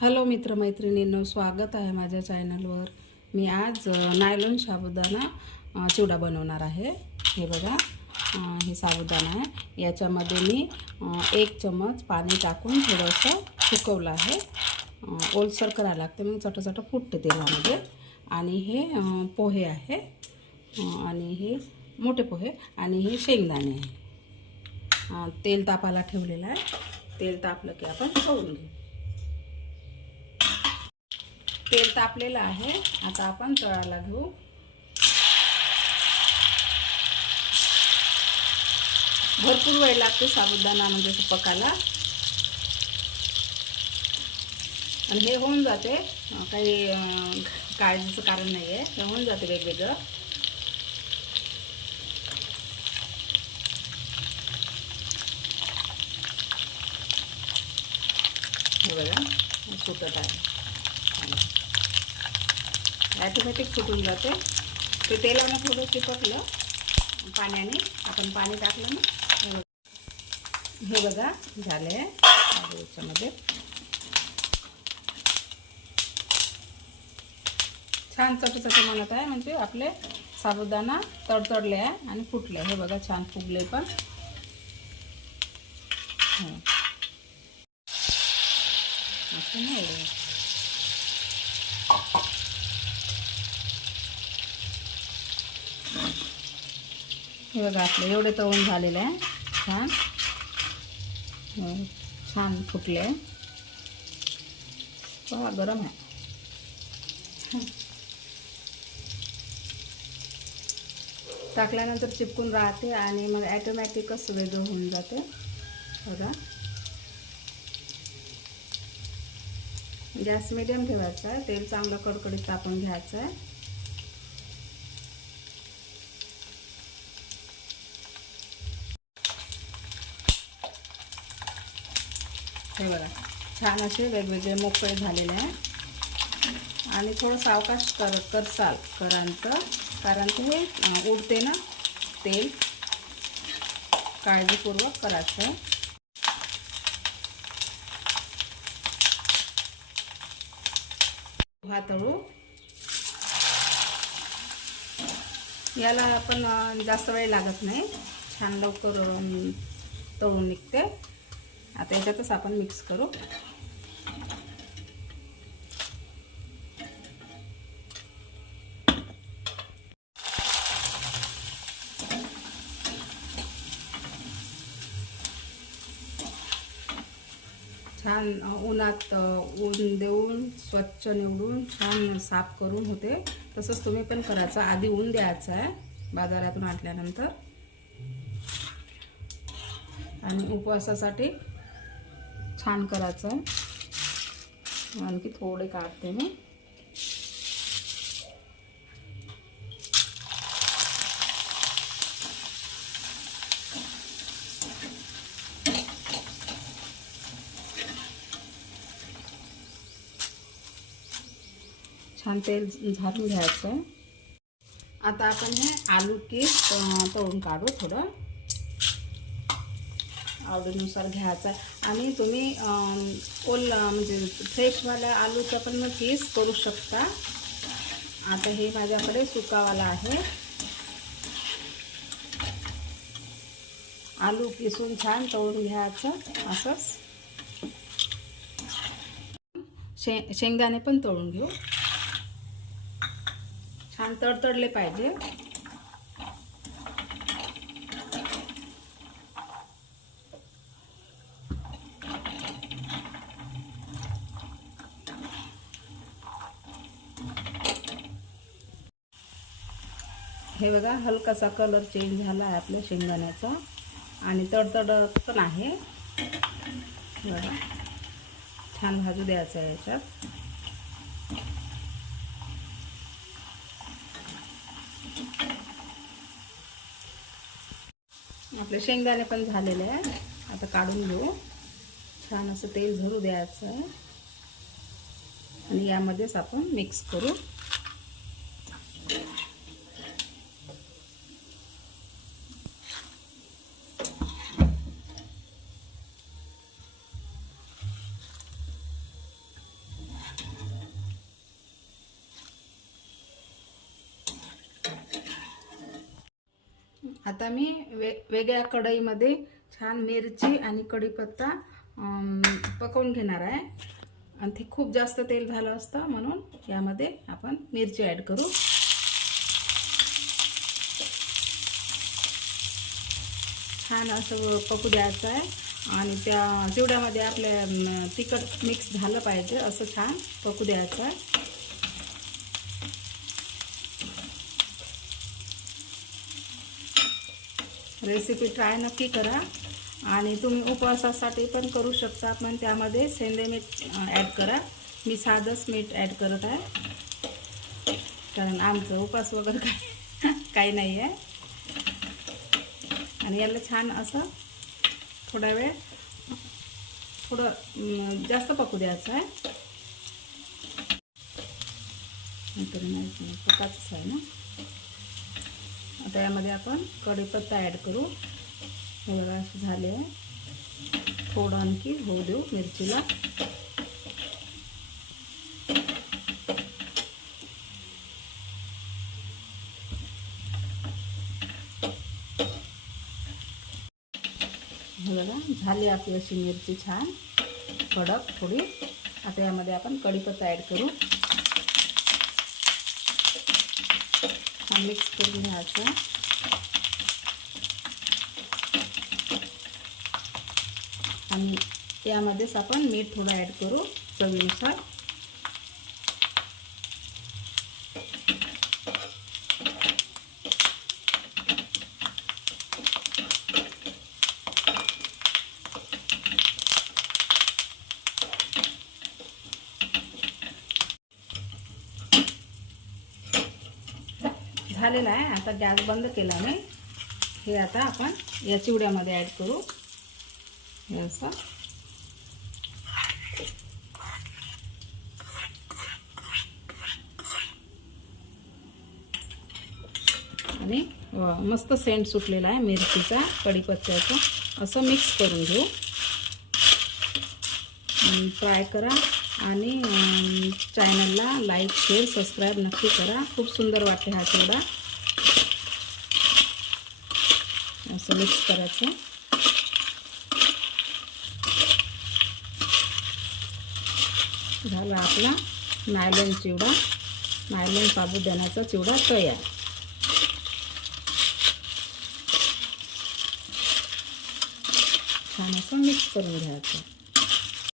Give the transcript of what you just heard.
Hello मित्रमैत्रिणींनो स्वागत आहे माझ्या चॅनलवर. मी आज नायलॉन साबुदाणा चिवडा बनवणार आहे. हे बघा हे साबुदाणा आहे. याच्यामध्ये मी एक चमच पाणी टाकून थोडंसं सुकवलं आहे. ओलसर करायला लागते मग चटचट फुटते तेलामध्ये. आणि हे पोहे आहे. आणि हे मोठे पोहे आणि हे शेंगदाणे आहे. तेल तापाला ठेवलेलं आहे. तेल तापलं की आपण खाऊन घेऊ तेल तापलेलं आहे. आता आपण तळाला घेऊ. भरपूर वेळ लागतो साबुदाणा म्हणजे पकायला आणि हे होऊन जाते. काही काळजीचं कारण नाही आहे हे होऊन जाते वेगवेगळं. हे बघा सुटत आहे. ॲटोमॅटिक फुटून जाते. ते तेलानं थोडं चिपकलं. पाण्याने आपण पाणी टाकलं ना. हे बघा झाले. आहे याच्यामध्ये. छान चटचटे म्हणत आहे म्हणजे आपले साबुदाणा तडतडले आहे आणि फुटले. हे बघा छान फुगले पण. असं नाही हे बघा आपलं एवढं तळून झालेलं आहे. छान. छान फुटले आहे गरम आहे. टाकल्यानंतर चिपकून राहते आणि मग ॲटोमॅटिकच वेगळं होऊन जाते. बघा. गॅस मिडियम ठेवायचा आहे. तेल चांगलं कडकडीत तापून घ्यायचं आहे. हे बघा. छान असे वेगवेगळे मोकळे झालेले आहे. आणि थोडं सावकाश कर करसाल करांचं. कारण ते हे उडते ना तेल. काळजीपूर्वक करायचं हा तळू याला पण जास्त वेळ लागत नाही. छान लवकर तळून निघते. आता याच्यातच आपण मिक्स करू. छान उन्हात ऊन देऊन स्वच्छ निवडून छान साफ करून होते. तसंच तुम्ही पण करायचं. आधी ऊन द्यायचं आहे बाजारातून आणल्यानंतर. आणि उपवासासाठी छान करायचं आहे. आणखी थोडे काढते मी. छान तेल झाडून घ्यायचं आहे. आता आपण हे आलू केस तळून काढू थोडं. आवडीनुसार घ्यायचा आणि तुम्ही ओल म्हणजे फ्रेशवाल्या आलूचा पण मग पीस करू शकता. आता हे माझ्याकडे सुकावाला आहे. आलू किसून छान तळून घ्यायचं असंच. शे शेंगदाणे पण तळून घेऊ. छान तडतडले पाहिजे. हे बघा हलकासा कलर चेंज झाला आहे आपल्या शेंगदाण्याचा. आणि तडतडत पण आहे. बघा छान भाजू द्यायचं आहे याच्यात. आपले शेंगदाणे पण झालेले आहे. आता काढून घेऊ. छान असं तेल झरू द्यायचं आहे. आणि यामध्येच आपण मिक्स करू. आता मी वे वेगळ्या कढईमध्ये छान मिरची आणि कढीपत्ता पकवून घेणार आहे. आणि ते खूप जास्त तेल झालं असतं म्हणून यामध्ये आपण मिरची ॲड करू. छान असं पकू द्यायचं आहे. आणि त्या चिवड्यामध्ये आपल्या तिखट मिक्स झालं पाहिजे असं छान पकू द्यायचं आहे. रेसिपी ट्राय नक्की करा. आणि तुम्ही उपवासासाठी पण करू शकता पण त्यामध्ये सेंदे मीठ ॲड करा. मी साधंच मीठ ॲड करत आहे. कारण आमचं उपास वगैरे काय काही नाही आहे. आणि याला छान असं थोडा वेळ थोडं जास्त पकू द्यायचं आहे. नंतर नाही आहे ना? आता यामध्ये आपण कढीपत्ता ॲड करू. हे बघा असं झाले थोडं आणखी होऊ देऊ मिरचीला. हे बघा झाली आपली अशी मिरची छान. कडक थोडी. आता यामध्ये आपण कढीपत्ता ॲड करू. हा मिक्स करून घ्यायचा. आणि यामध्येच आपण मीठ थोडं ॲड करू चवीनुसार. झालेला आहे. आता गॅस बंद केला मी हे आता आपण या चिवड्यामध्ये ॲड करू. हे असं. आणि मस्त सेंट सुटलेला आहे मिरचीचा कढीपत्त्याचा. असं मिक्स करून घेऊ. ट्राय करा आणि चॅनलला लाईक शेअर सबस्क्राईब नक्की करा. खूप सुंदर वाटते हा चिवडा असं मिक्स करायचं. झाला आपला नायलन चिवडा. नायलॉन साबुदाण्याचा चिवडा तयार. छान असं मिक्स करून घ्यायचं.